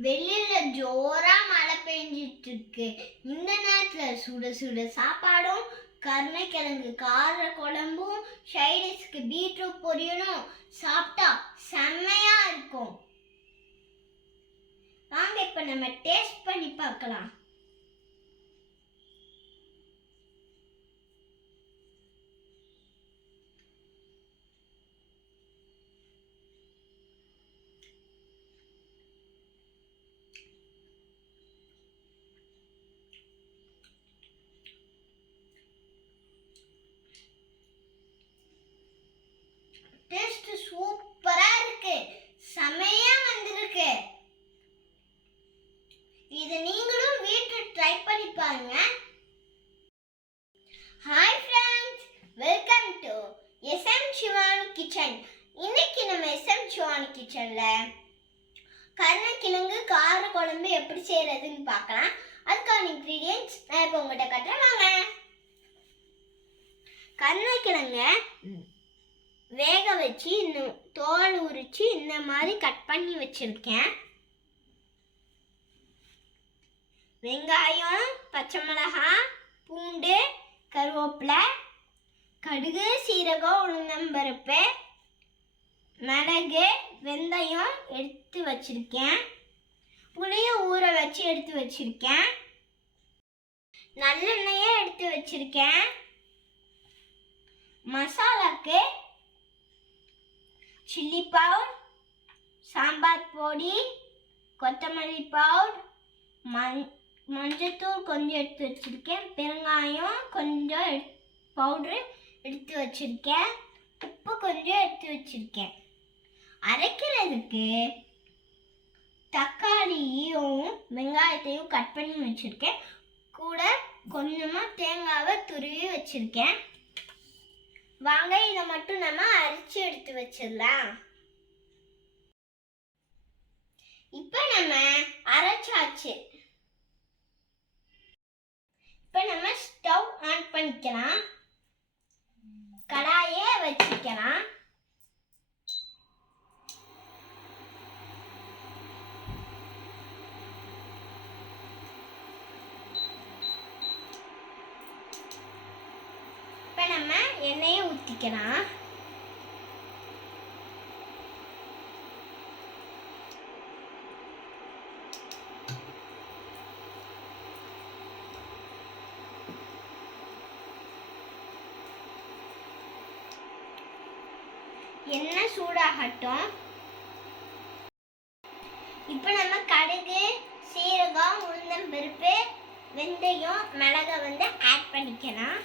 வெளியில ஜோரா மழை பெஞ்சிட்டு இருக்கு இந்த நேரத்துல சுட சுட சாப்பாடும் கருணைக்கிழங்கு கார குழம்பும் ஷைடிஸ்க்கு பீட்ரூட் பொரியணும் சாப்பிட்டா செம்மையா இருக்கும். வாங்க இப்ப நம்ம டேஸ்ட் பண்ணி பார்க்கலாம் டேஸ்ட் சூப்பரா இருக்கு செமையா வந்திருக்கு இது நீங்களும் வீட்டில் ட்ரை பண்ணி பாருங்க hi friends welcome to SM Shivani Kitchen. இன்னைக்கு நம்ம எஸ்எம் சிவானி கிச்சன்ல கருணக்கிழங்கு கார குழம்பு எப்படி செய்யறதுன்னு பார்க்கலாம். அதுக்கான இன்க்ரீடியன்ஸ் நான் இப்போ உங்கள்கிட்ட கட்டுறேன். வாங்க. கருணக்கிழங்க வேக வச்சு இந்த தோல் உரிச்சு இந்த மாதிரி கட் பண்ணி வச்சிருக்கேன். வெங்காயம் பச்சை மிளகாய் பூண்டு கருவேப்பிலை கடுகு சீரகம் உளுந்தம்பருப்பு மிளகு வெந்தயம் எடுத்து வச்சுருக்கேன். புளியை ஊற வச்சு எடுத்து வச்சுருக்கேன். நல்லெண்ணெயை எடுத்து வச்சுருக்கேன். மசாலாக்கு சில்லி பவுடர் சாம்பார் பொடி கொத்தமல்லி பவுடர் மஞ் மஞ்சத்தூள் கொஞ்சம் எடுத்து வச்சுருக்கேன். பெருங்காயம் கொஞ்சம் பவுட்ரு எடுத்து வச்சுருக்கேன். உப்பு கொஞ்சம் எடுத்து வச்சுருக்கேன். அரைக்கிறதுக்கு தக்காளியும் வெங்காயத்தையும் கட் பண்ணி வச்சுருக்கேன். கூட கொஞ்சமாக தேங்காவை துருவி வச்சுருக்கேன். வாங்க இதை மட்டும் நம்ம அரைச்சு எடுத்து வச்சிடலாம். இப்போ நம்ம அரைச்சாச்சு இப்போ நம்ம ஸ்டவ் ஆன் பண்ணிக்கலாம் கடாயை வச்சுக்கலாம் இப்போ நம்ம எண்ணெயை ஊற்றிக்கலாம் எண்ணெய் சூடாகட்டும். இப்போ நம்ம கடுகு சீரகம் உளுந்தம்பருப்பு வெந்தயம் மிளகை வந்து ஆட் பண்ணிக்கலாம்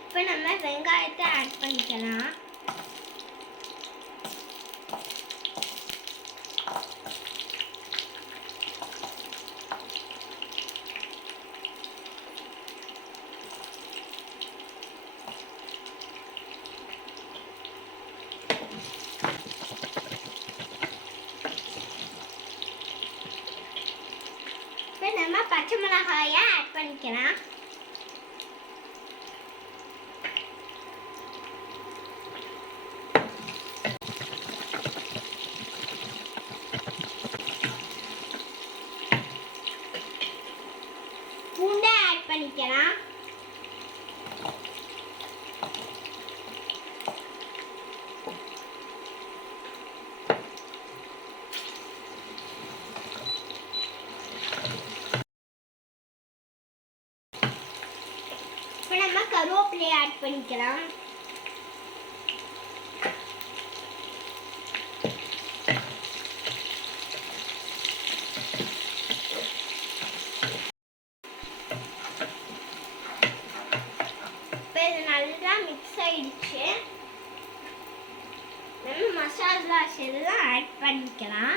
இப்போ நம்ம வெங்காயத்தை ஆட் பண்ணிக்கலாம் இப்போ நம்ம பச்சை மிளகாயை ஆட் பண்ணிக்கலாம் பூண்டை ஆட் பண்ணிக்கலாம் இப்போ நம்ம கருவேப்பிலையை ஆட் பண்ணிக்கலாம். இப்போ நல்லா மிக்ஸ் ஆயிடுச்சு. நம்ம மசாலாஸ் எல்லாம் ஆட் பண்ணிக்கலாம்.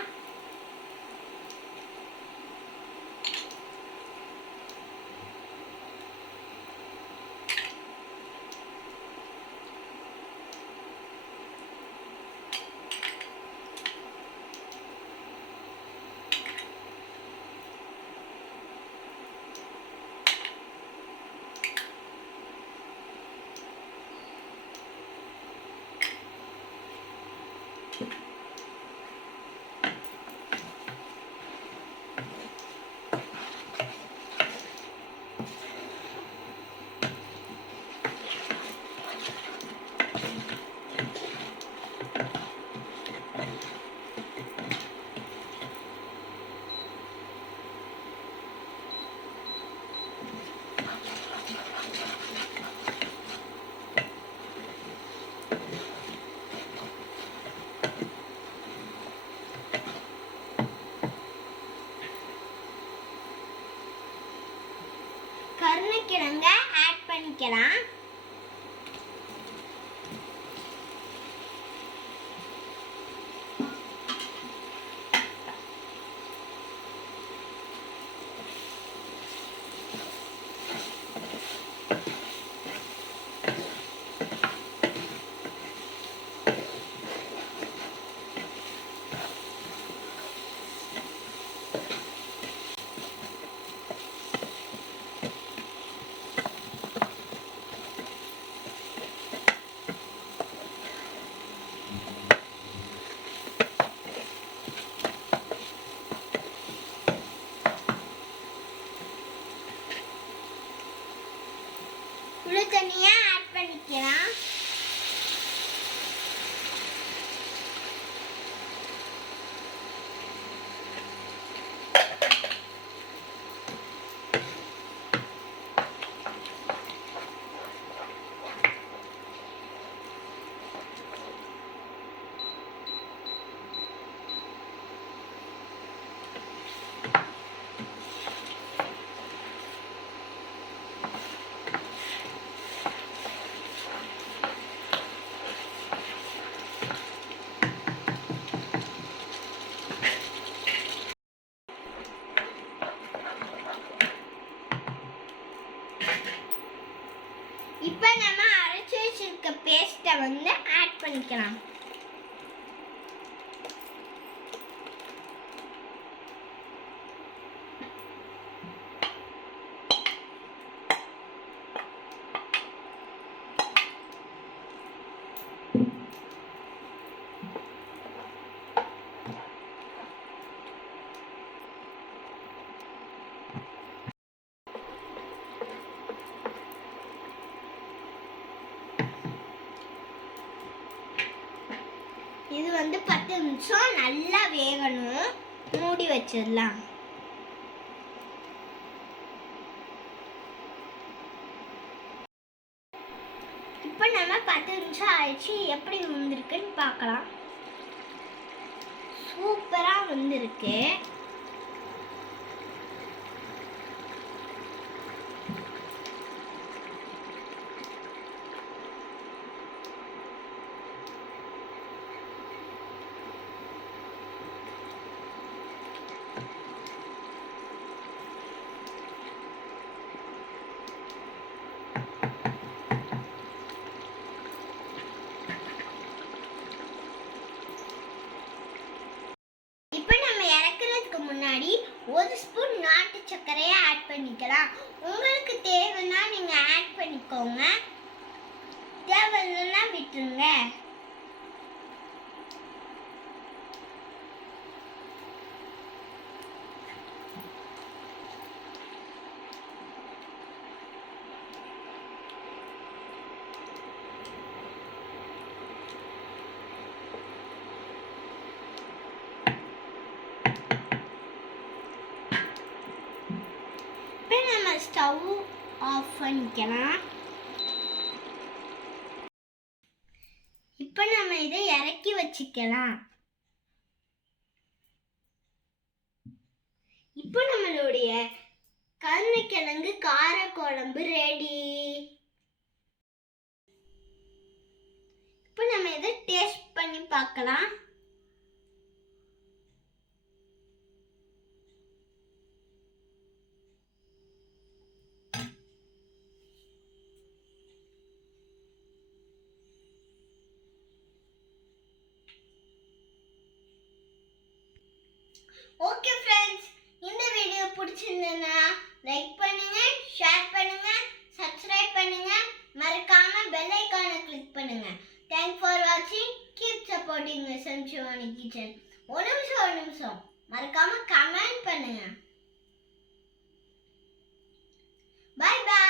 சுடு தண்ணியாக ஆட் பண்ணிக்கலாம் இப்போ நம்ம அரைச்சி வச்சிருக்க பேஸ்ட்டை வந்து ஆட் பண்ணிக்கலாம் இது வந்து பத்து நிமிஷம் நல்லா வேகணும். மூடி வச்சிடலாம். இப்போ நம்ம பத்து நிமிஷம் ஆயிடுச்சு. எப்படி வந்திருக்குன்னு பார்க்கலாம். சூப்பராக வந்திருக்கு இப்போ நம்ம இறக்குறதுக்கு முன்னாடி ஒரு ஸ்பூன் நாட்டு சர்க்கரையை ஆட் பண்ணிக்கலாம் உங்களுக்கு தேவைன்னா நீங்கள் ஆட் பண்ணிக்கோங்க தேவைன்னா விட்டுருங்க இப்போ நம்ம ஸ்டவ் ஆஃப் பண்ணிக்கலாம் இப்போ நம்ம இதை இறக்கி வச்சுக்கலாம். இப்போ நம்மளுடைய கருணைக்கிழங்கு காரக்குழம்பு ரெடி இப்போ நம்ம இதை டேஸ்ட் பண்ணி பார்க்கலாம். ஓகே ஃப்ரெண்ட்ஸ் இந்த வீடியோ பிடிச்சிருந்ததுன்னா லைக் பண்ணுங்க ஷேர் பண்ணுங்க சப்ஸ்கிரைப் பண்ணுங்க. மறக்காம பெல் ஐக்கானை கிளிக் பண்ணுங்க. தேங்க் ஃபார் வாட்சிங் keep supporting mission Shivani Kitchen ஒரு நிமிஷம் ஒரு நிமிஷம். மறக்காம கமெண்ட் பண்ணுங்க. பாய் பாய்